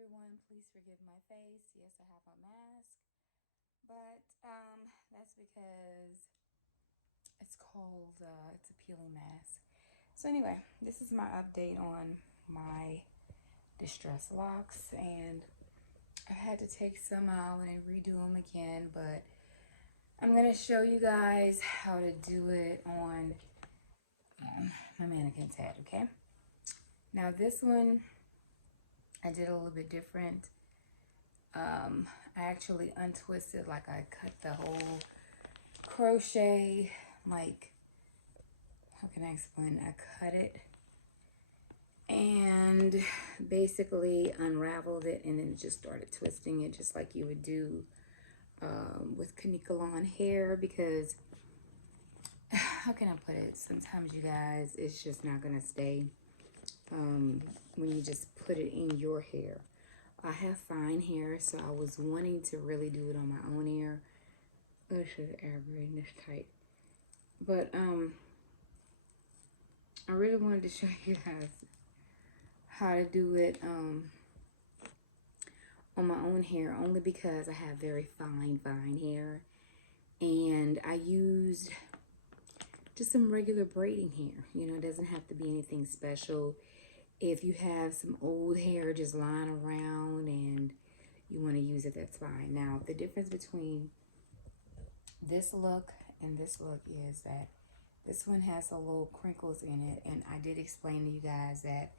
everyone. Please forgive my face. Yes, I have a mask, but that's because it's called it's a peeling mask. So anyway, this is my update on my distress locks, and I had to take some out and redo them again, but I'm gonna show you guys how to do it on my mannequin's head. Okay. Now this one I did a little bit different. I actually untwisted, like I cut the whole crochet, like, how can I explain it? I cut it and basically unraveled it, and then just started twisting it just like you would do with canicolon hair, because how can I put it? Sometimes, you guys, it's just not gonna stay when you just put it in your hair. I have fine hair, so I was wanting to really do it on my own hair. Oh, should aggravating this tight. But I really wanted to show you guys how to do it on my own hair, only because I have very fine hair, and I used just some regular braiding hair. You know, it doesn't have to be anything special. If you have some old hair just lying around and you want to use it, that's fine. Now, the difference between this look and this look is that this one has a little crinkles in it, and I did explain to you guys that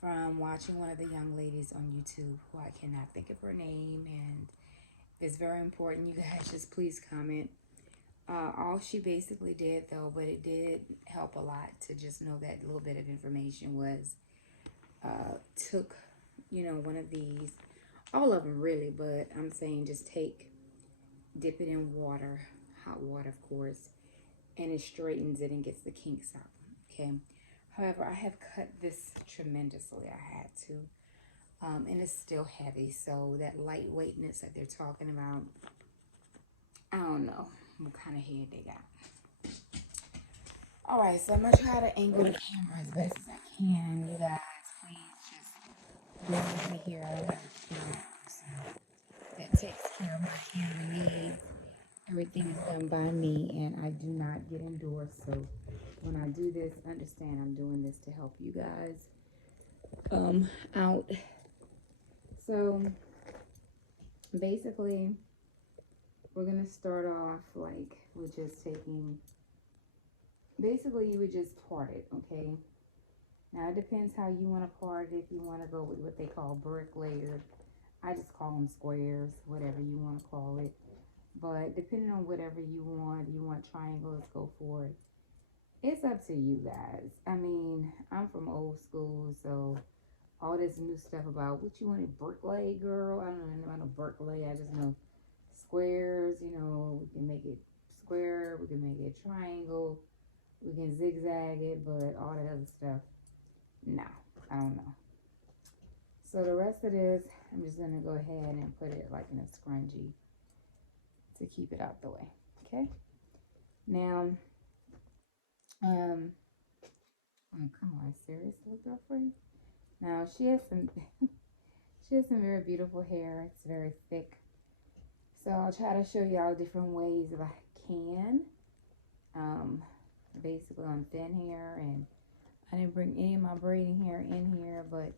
from watching one of the young ladies on YouTube, who I cannot think of her name, and it's very important, you guys, just please comment. All she basically did, though, but it did help a lot to just know that little bit of information, was took, you know, one of these, all of them really, but I'm saying just dip it in water, hot water, of course, and it straightens it and gets the kinks out, okay? However, I have cut this tremendously. I had to. And it's still heavy, so that lightweightness that they're talking about, I don't know what kind of head they got. All right, so I'm gonna try to angle the camera as best as I can. You guys, please just bear with me here. I don't have a person that takes care of my camera needs. Everything is done by me, and I do not get endorsed. So when I do this, understand I'm doing this to help you guys out. So basically, we're gonna start off like with just taking, basically you would just part it, okay? Now it depends how you want to part it. If you want to go with what they call brick layered, I just call them squares, whatever you want to call it. But depending on whatever you want triangles, go for it. It's up to you guys. I mean, I'm from old school, so all this new stuff about what you want to bricklay, girl. I don't know anything about no bricklay. I just know squares. You know, we can make it square, we can make it triangle, we can zigzag it, but all that other stuff, no, I don't know. So the rest of this, I'm just gonna go ahead and put it like in a scrunchie to keep it out the way. Okay. Now, oh, come on, seriously, girlfriend. Now she has some, she has some very beautiful hair. It's very thick. So I'll try to show y'all different ways if I can. Basically on thin hair, and I didn't bring any of my braiding hair in here, but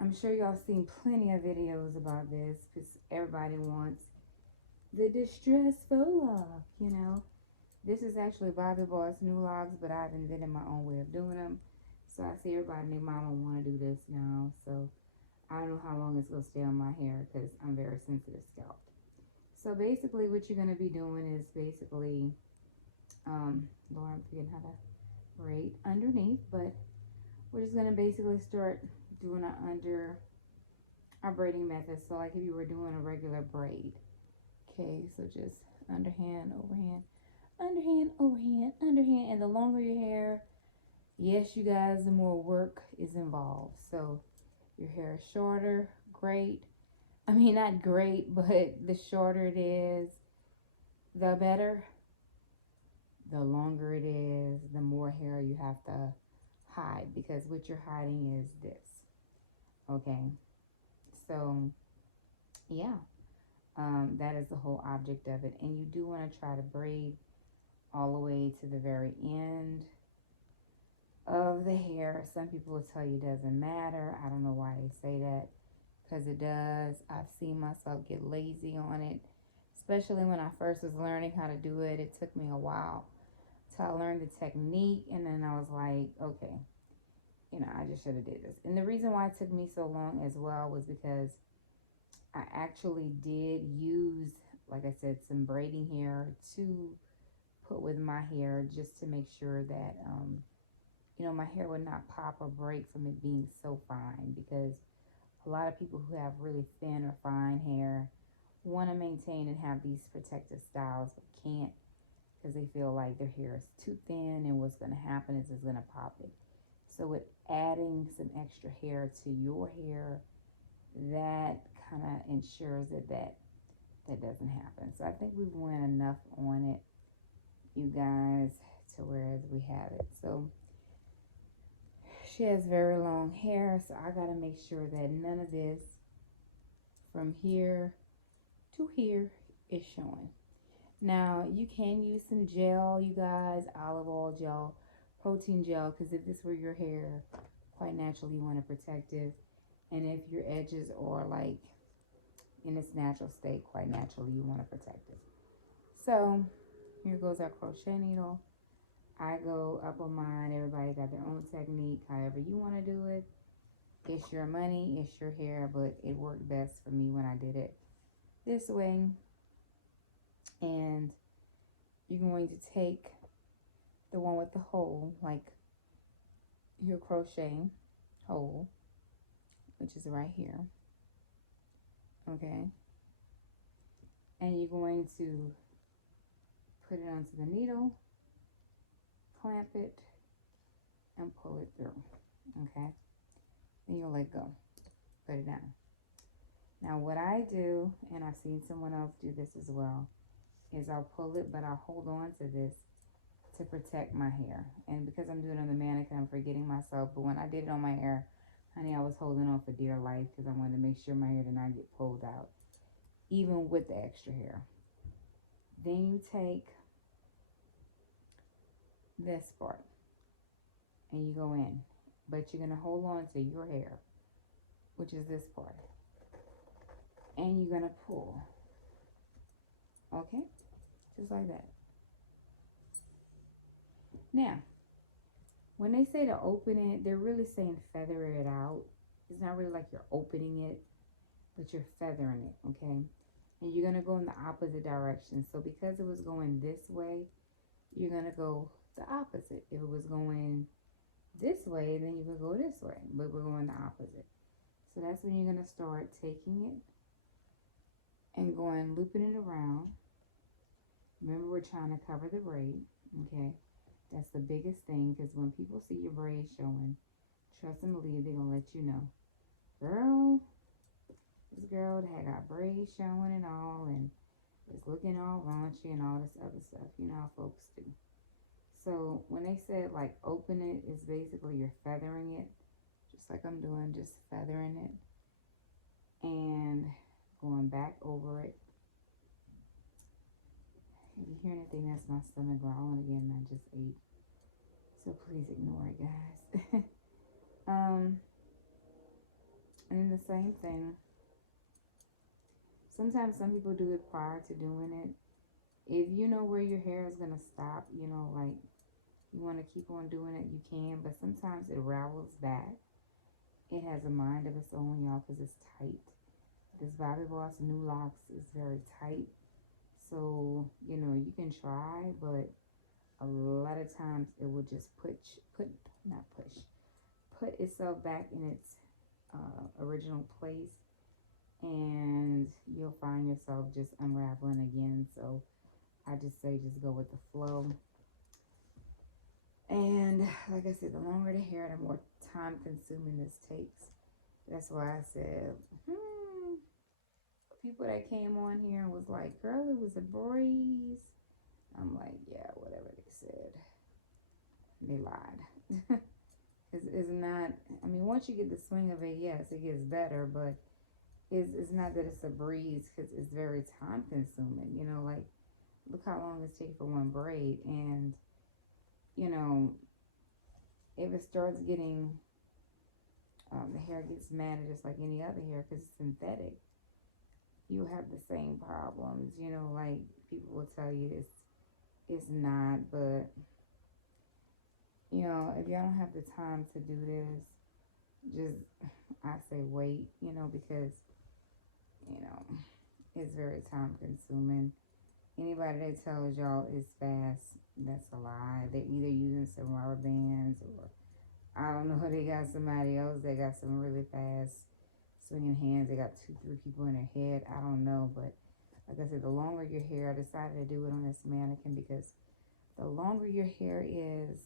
I'm sure y'all seen plenty of videos about this because everybody wants the distress faux lock, you know. This is actually Bobby Boss new locks, but I've invented my own way of doing them. So I see everybody and their mama want to do this now. So I don't know how long it's going to stay on my hair because I'm very sensitive scalp. So basically what you're going to be doing is basically, Lord, I'm forgetting how to braid underneath, but we're just going to basically start doing our braiding method. So like if you were doing a regular braid. Okay, so just underhand, overhand, underhand, overhand, underhand. And the longer your hair, yes, you guys, the more work is involved. So your hair is shorter, great. I mean, not great, but the shorter it is, the better. The longer it is, the more hair you have to hide, because what you're hiding is this. Okay. So yeah, that is the whole object of it. And you do want to try to braid all the way to the very end of the hair. Some people will tell you it doesn't matter. I don't know why they say that, because it does. I've seen myself get lazy on it, especially when I first was learning how to do it. It took me a while till I learned the technique, and then I was like, okay, I just should have did this. And the reason why it took me so long as well was because I actually did use, like I said, some braiding hair to put with my hair, just to make sure that my hair would not pop or break from it being so fine, because a lot of people who have really thin or fine hair want to maintain and have these protective styles but can't, because they feel like their hair is too thin, and what's going to happen is it's going to pop it. So with adding some extra hair to your hair, that kind of ensures that doesn't happen. So I think we've went enough on it, you guys, to whereas we have it. So she has very long hair, so I got to make sure that none of this from here to here is showing. Now, you can use some gel, you guys, olive oil gel, protein gel, because if this were your hair, quite naturally you want to protect it. And if your edges are like in its natural state, quite naturally you want to protect it. So, here goes our crochet needle. I go up on mine. Everybody got their own technique, however you want to do it. It's your money, it's your hair, but it worked best for me when I did it this way. And you're going to take the one with the hole, like your crochet hole, which is right here, okay? And you're going to put it onto the needle, clamp it, and pull it through, okay? Then you'll let go, put it down. Now what I do, and I've seen someone else do this as well, is I'll pull it, but I'll hold on to this to protect my hair. And because I'm doing it on the mannequin, I'm forgetting myself. But when I did it on my hair, honey, I was holding on for dear life, because I wanted to make sure my hair did not get pulled out, even with the extra hair. Then you take this part and you go in, but you're going to hold on to your hair, which is this part, and you're going to pull, okay, just like that. Now, when they say to open it, they're really saying feather it out. It's not really like you're opening it, but you're feathering it, okay? And you're going to go in the opposite direction. So because it was going this way, you're going to go the opposite. If it was going this way, then you would go this way, but we're going the opposite. So that's when you're going to start taking it and going, looping it around. Remember, we're trying to cover the braid, okay? That's the biggest thing, because when people see your braids showing, trust and believe, they're going to let you know, girl, this girl had got braids showing and all, and it's looking all raunchy and all this other stuff. You know how folks do. So when they said like open it, it's basically you're feathering it, just like I'm doing, just feathering it and going back over it. If you hear anything, that's my stomach growling again. I just ate, so please ignore it, guys. And then the same thing. Sometimes some people do it prior to doing it. If you know where your hair is gonna stop, like you want to keep on doing it, you can. But sometimes it ravels back. It has a mind of its own, y'all, because it's tight. This Bobbi Boss New Locks is very tight. So, you can try, but a lot of times it will just put itself back in its original place, and you'll find yourself just unraveling again. So I just say just go with the flow. And like I said, the longer the hair, the more time consuming this takes. That's why I said, people that came on here and was like, girl, it was a breeze. I'm like, yeah, whatever they said. They lied. It's not, once you get the swing of it, yes, it gets better, but It's not that it's a breeze because it's very time consuming. You know, like look how long it takes for one braid, and you know if it starts getting the hair gets matted just like any other hair because it's synthetic, you have the same problems. You know, like people will tell you it's not, but you know if y'all don't have the time to do this, just I say wait. You know because you know it's very time consuming. Anybody that tells y'all it's fast, that's a lie. They're either using some rubber bands or I don't know. They got somebody else. They got some really fast swinging hands. They got two, three people in their head. I don't know, but like I said, the longer your hair, I decided to do it on this mannequin because the longer your hair is,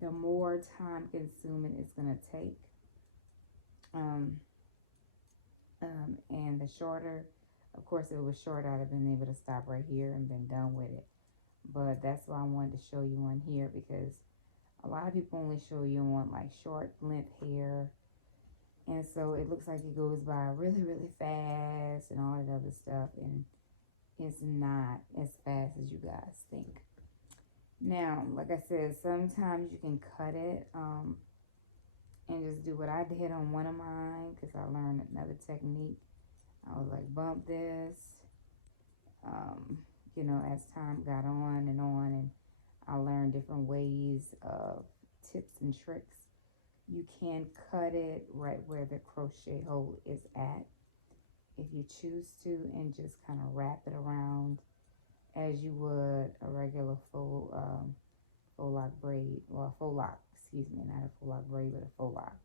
the more time consuming it's gonna take. Um, and the shorter, of course, if it was short, I'd have been able to stop right here and been done with it. But that's why I wanted to show you on here because a lot of people only show you on like short length hair. And so it looks like it goes by really, really fast and all that other stuff. And it's not as fast as you guys think. Now, like I said, sometimes you can cut it and just do what I did on one of mine because I learned another technique. I was like, bump this, um, you know, as time got on, and I learned different ways of tips and tricks. You can cut it right where the crochet hole is at if you choose to, and just kind of wrap it around as you would a regular faux lock braid, or a faux lock, excuse me, not a faux lock braid, but a faux lock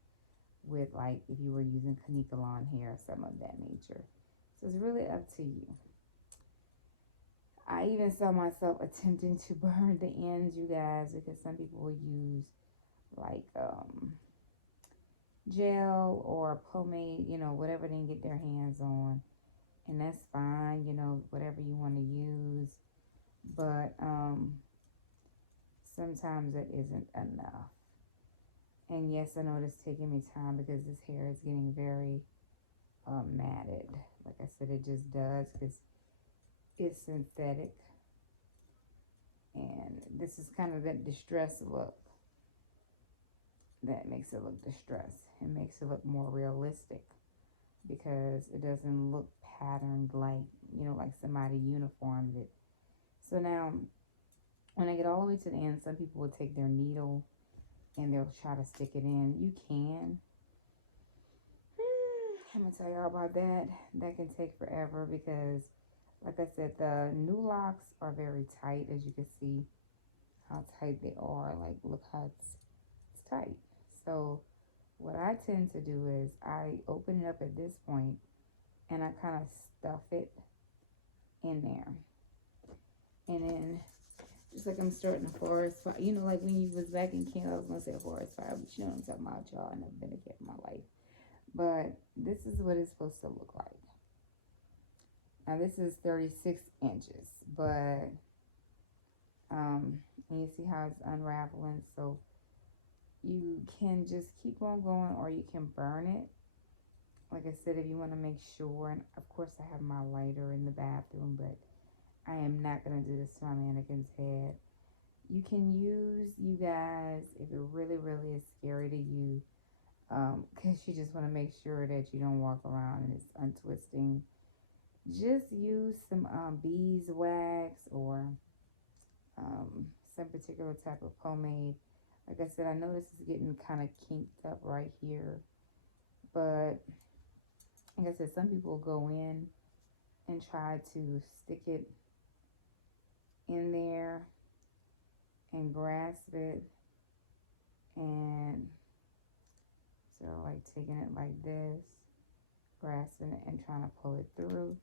with like if you were using Kanika hair or something of that nature. So it's really up to you. I even saw myself attempting to burn the ends, you guys, because some people will use like gel or pomade, you know, whatever they can get their hands on. And that's fine, you know, whatever you want to use. But sometimes it isn't enough. And yes, I know it's taking me time because this hair is getting very matted. Like I said, it just does because it's synthetic. And this is kind of that distressed look that makes it look distressed. It makes it look more realistic because it doesn't look patterned like, you know, like somebody uniformed it. So now, when I get all the way to the end, some people will take their needle and they'll try to stick it in. You can. I'm going to tell y'all about that. That can take forever because, like I said, the new locks are very tight, as you can see how tight they are. Like, look how it's tight. So what I tend to do is I open it up at this point and I kind of stuff it in there. And then just like I'm starting a forest fire, you know, like when you was back in Canada, I was gonna say a forest fire, but you know what I'm talking about, y'all. I never been a cat in my life. But this is what it's supposed to look like. Now this is 36 inches, but and you see how it's unraveling, so you can just keep on going or you can burn it. Like I said, if you want to make sure, and of course I have my lighter in the bathroom, but I am not going to do this to my mannequin's head. You can use, you guys, if it really, really is scary to you, because you just want to make sure that you don't walk around and it's untwisting, just use some beeswax or some particular type of pomade. Like I said, I know this is getting kind of kinked up right here, but like I said, some people go in and try to stick it in there and grasp it, and so like taking it like this, grasping it and trying to pull it through.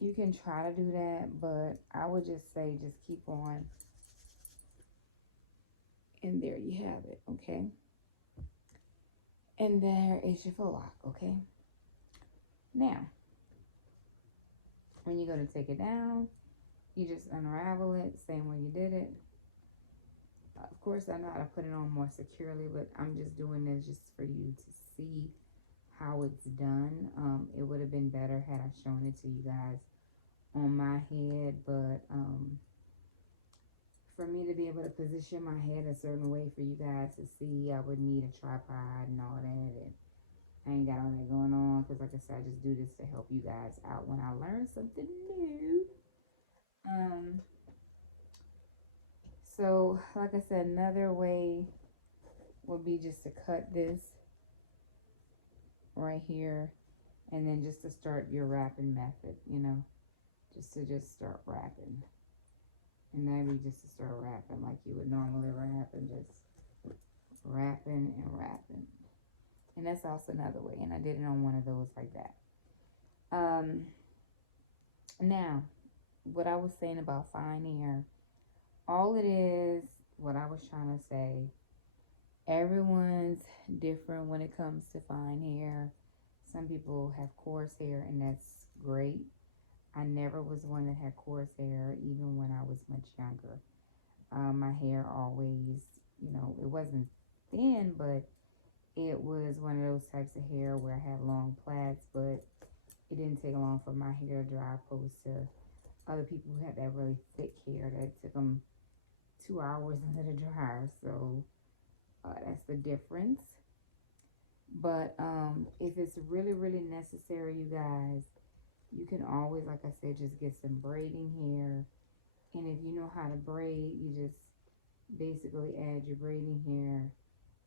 You can try to do that, but I would just say just keep on, and there you have it. Okay, and there is your faux lock. Okay, now when you go to take it down, you just unravel it same way you did it. Of course, I know how to put it on more securely, but I'm just doing this just for you to see how it's done. It would have been better had I shown it to you guys on my head, but for me to be able to position my head a certain way for you guys to see, I would need a tripod and all that, and I ain't got all that going on because, like I said, I just do this to help you guys out when I learn something new. Um, so like I said, another way would be just to cut this right here, and then just to start your wrapping method, you know, just start wrapping. And that'd be just to start wrapping like you would normally wrap, and just wrapping and wrapping. And that's also another way. And I did it on one of those like that. Now, what I was saying about fine hair, all it is, what I was trying to say, everyone's different when it comes to fine hair. Some people have coarse hair, and that's great. I never was one that had coarse hair, even when I was much younger. My hair always, you know, it wasn't thin, but it was one of those types of hair where I had long plaits, but it didn't take long for my hair to dry, opposed to other people who had that really thick hair that took them 2 hours under the dryer. So that's the difference. But if it's really, really necessary, you guys, you can always, like I said, just get some braiding hair. And if you know how to braid, you just basically add your braiding hair,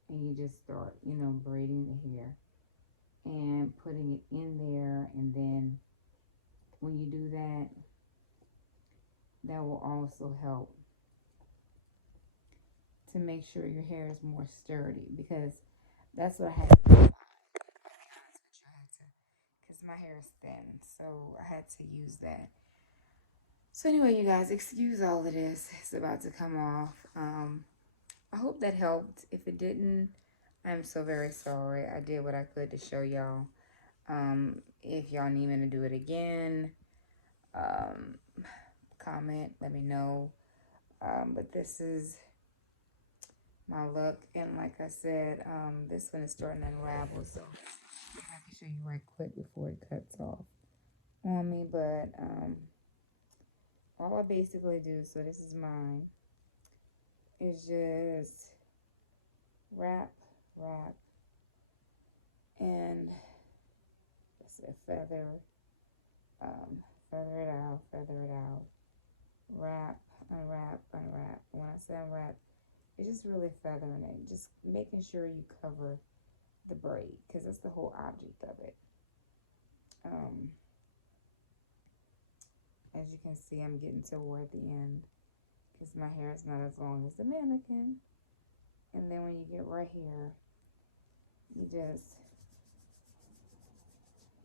and you just start, you know, braiding the hair and putting it in there. And then when you do that, that will also help to make sure your hair is more sturdy, because that's what I had to do. Because my hair is thin, so I had to use that. So anyway, you guys, excuse all of this. It's about to come off. I hope that helped. If it didn't, I'm so very sorry. I did what I could to show y'all. If y'all need me to do it again, um, comment, let me know. But this is my look, and like I said, this one is starting to unravel, so I can show you right quick before it cuts off on me. But all I basically do, so this is mine, is just wrap, wrap, and that's a feather, feather it out, wrap, unwrap, unwrap. When I say unwrap, it's just really feathering it, just making sure you cover the braid, because that's the whole object of it. As you can see, I'm getting toward the end because my hair is not as long as the mannequin. And then when you get right here,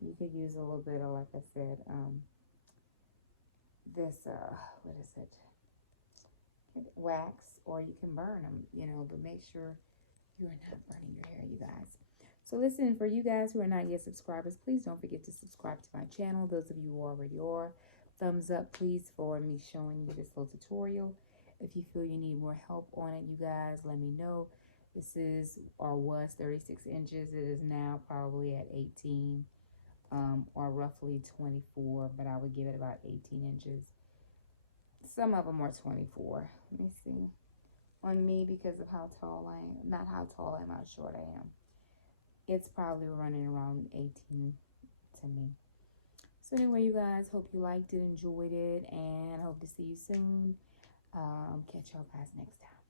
you could use a little bit of, like I said, this, what is it? Wax, or you can burn them, you know, but make sure you're not burning your hair, you guys. So listen, for you guys who are not yet subscribers, please don't forget to subscribe to my channel. Those of you who already are, thumbs up, please, for me showing you this little tutorial. If you feel you need more help on it, you guys, let me know. This is, or was, 36 inches. It is now probably at 18, or roughly 24, but I would give it about 18 inches. Some of them are 24. Let me see. On me, because of how tall I am, not how tall I am, how short I am, it's probably running around 18 to me. So anyway, you guys, hope you liked it, enjoyed it, and hope to see you soon. Catch y'all guys next time.